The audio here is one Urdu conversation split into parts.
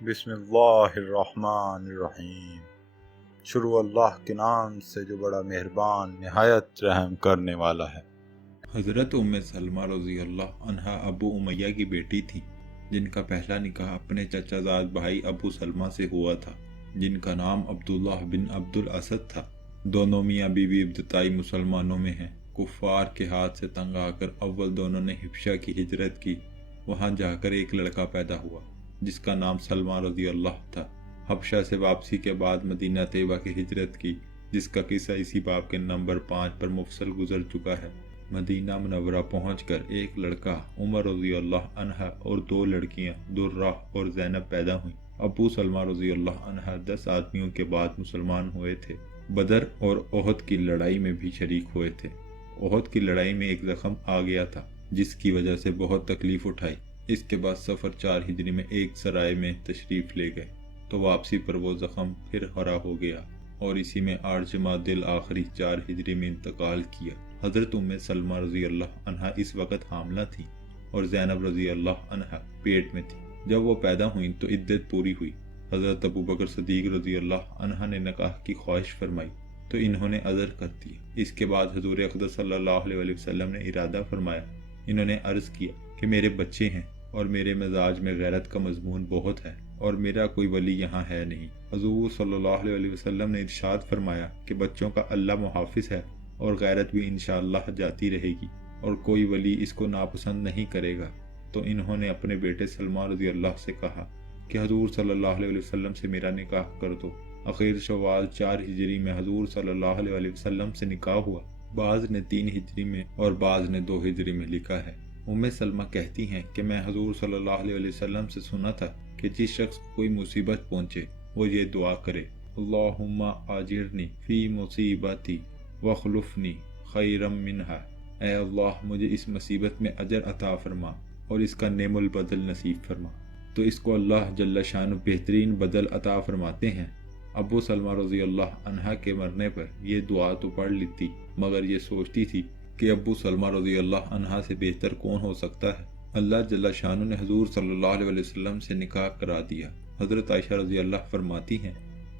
بسم اللہ الرحمن الرحیم۔ شروع اللہ کے نام سے جو بڑا مہربان نہایت رحم کرنے والا ہے۔ حضرت ام سلمہ رضی اللہ عنہا ابو امیہ کی بیٹی تھی، جن کا پہلا نکاح اپنے چچا زاد بھائی ابو سلمہ سے ہوا تھا، جن کا نام عبداللہ بن عبد الاسد تھا۔ دونوں میاں بیوی ابتدائی مسلمانوں میں ہیں۔ کفار کے ہاتھ سے تنگ آ کر اول دونوں نے حبشہ کی ہجرت کی۔ وہاں جا کر ایک لڑکا پیدا ہوا جس کا نام سلمہ رضی اللہ تھا۔ حبشہ سے واپسی کے بعد مدینہ طیبہ کی ہجرت کی، جس کا قصہ اسی باب کے نمبر 5 پر مفصل گزر چکا ہے۔ مدینہ منورہ پہنچ کر ایک لڑکا عمر رضی اللہ عنہ اور 2 لڑکیاں درہ اور زینب پیدا ہوئیں۔ ابو سلمہ رضی اللہ عنہ 10 آدمیوں کے بعد مسلمان ہوئے تھے۔ بدر اور احد کی لڑائی میں بھی شریک ہوئے تھے۔ احد کی لڑائی میں ایک زخم آ گیا تھا جس کی وجہ سے بہت تکلیف اٹھائی۔ اس کے بعد سفر 4 ہجری میں ایک سرائے میں تشریف لے گئے تو واپسی پر وہ زخم پھر ہرا ہو گیا اور اسی میں 8 جمادی الاخری 4 ہجری میں انتقال کیا۔ حضرت ام سلمہ رضی اللہ عنہا اس وقت حاملہ تھی اور زینب رضی اللہ عنہا پیٹ میں تھی۔ جب وہ پیدا ہوئیں تو عدت پوری ہوئی۔ حضرت ابو بکر صدیق رضی اللہ عنہ نے نکاح کی خواہش فرمائی تو انہوں نے عذر کر دیا۔ اس کے بعد حضور اقدس صلی اللہ علیہ وسلم نے ارادہ فرمایا۔ انہوں نے عرض کیا کہ میرے بچے ہیں اور میرے مزاج میں غیرت کا مضمون بہت ہے اور میرا کوئی ولی یہاں ہے نہیں۔ حضور صلی اللہ علیہ وسلم نے ارشاد فرمایا کہ بچوں کا اللہ محافظ ہے اور غیرت بھی انشاءاللہ جاتی رہے گی اور کوئی ولی اس کو ناپسند نہیں کرے گا۔ تو انہوں نے اپنے بیٹے سلمہ رضی اللہ سے کہا کہ حضور صلی اللہ علیہ وسلم سے میرا نکاح کر دو۔ اخیر شوال 4 ہجری میں حضور صلی اللہ علیہ وسلم سے نکاح ہوا۔ بعض نے 3 ہجری میں اور بعض نے 2 ہجری میں لکھا ہے۔ ام سلمہ کہتی ہیں کہ میں حضور صلی اللہ علیہ وسلم سے سنا تھا کہ جس شخص کو کوئی مصیبت پہنچے وہ یہ دعا کرے، اللہم آجرنی فی مصیبتی وخلفنی خیرا منہا۔ اے اللہ مجھے اس مصیبت میں اجر عطا فرما اور اس کا نعم البدل نصیب فرما۔ تو اس کو اللہ جل شانہ بہترین بدل عطا فرماتے ہیں۔ ابو سلمہ رضی اللہ عنہ کے مرنے پر یہ دعا تو پڑھ لیتی مگر یہ سوچتی تھی کہ ابو سلمہ رضی اللہ عنہ سے بہتر کون ہو سکتا ہے۔ اللہ جل شانہ نے حضور صلی اللہ علیہ وسلم سے نکاح کرا دیا۔ حضرت عائشہ رضی اللہ فرماتی ہیں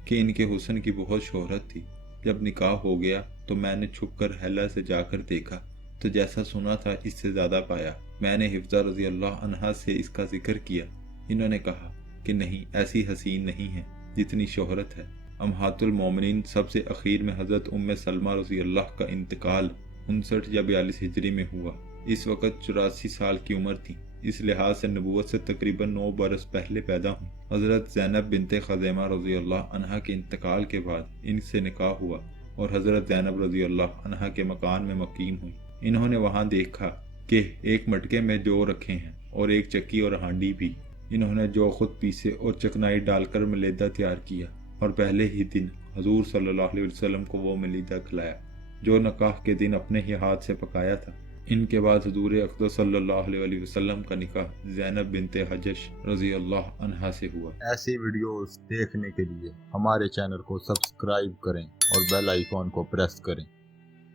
کہ ان کے حسن کی بہت شہرت تھی۔ جب نکاح ہو گیا تو میں نے چھپ کر حیلہ سے جا کر دیکھا تو جیسا سنا تھا اس سے زیادہ پایا۔ میں نے حفصہ رضی اللہ عنہا سے اس کا ذکر کیا۔ انہوں نے کہا کہ نہیں، ایسی حسین نہیں ہے جتنی شہرت ہے۔ امہات المومنین سب سے اخیر میں حضرت ام سلمہ رضی اللہ کا انتقال 59 یا 42 ہجری میں ہوا۔ اس وقت 84 سال کی عمر تھی۔ اس لحاظ سے نبوت سے تقریباً 9 برس پہلے پیدا ہوئی۔ حضرت زینب بنت خزیمہ رضی اللہ عنہا کے انتقال کے بعد ان سے نکاح ہوا اور حضرت زینب رضی اللہ عنہا کے مکان میں مقیم ہوئی۔ انہوں نے وہاں دیکھا کہ ایک مٹکے میں جو رکھے ہیں اور ایک چکی اور ہانڈی بھی۔ انہوں نے جو خود پیسے اور چکنائی ڈال کر ملیدہ تیار کیا اور پہلے ہی دن حضور صلی اللہ علیہ وسلم کو وہ ملیدہ کھلایا جو نکاح کے دن اپنے ہی ہاتھ سے پکایا تھا۔ ان کے بعد حضور اقدس صلی اللہ علیہ وسلم کا نکاح زینب بنت حجش رضی اللہ عنہا سے ہوا۔ ایسی ویڈیوز دیکھنے کے لیے ہمارے چینل کو سبسکرائب کریں اور بیل آئیکن کو پریس کریں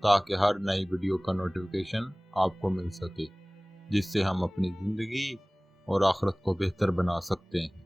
تاکہ ہر نئی ویڈیو کا نوٹیفیکیشن آپ کو مل سکے، جس سے ہم اپنی زندگی اور آخرت کو بہتر بنا سکتے ہیں۔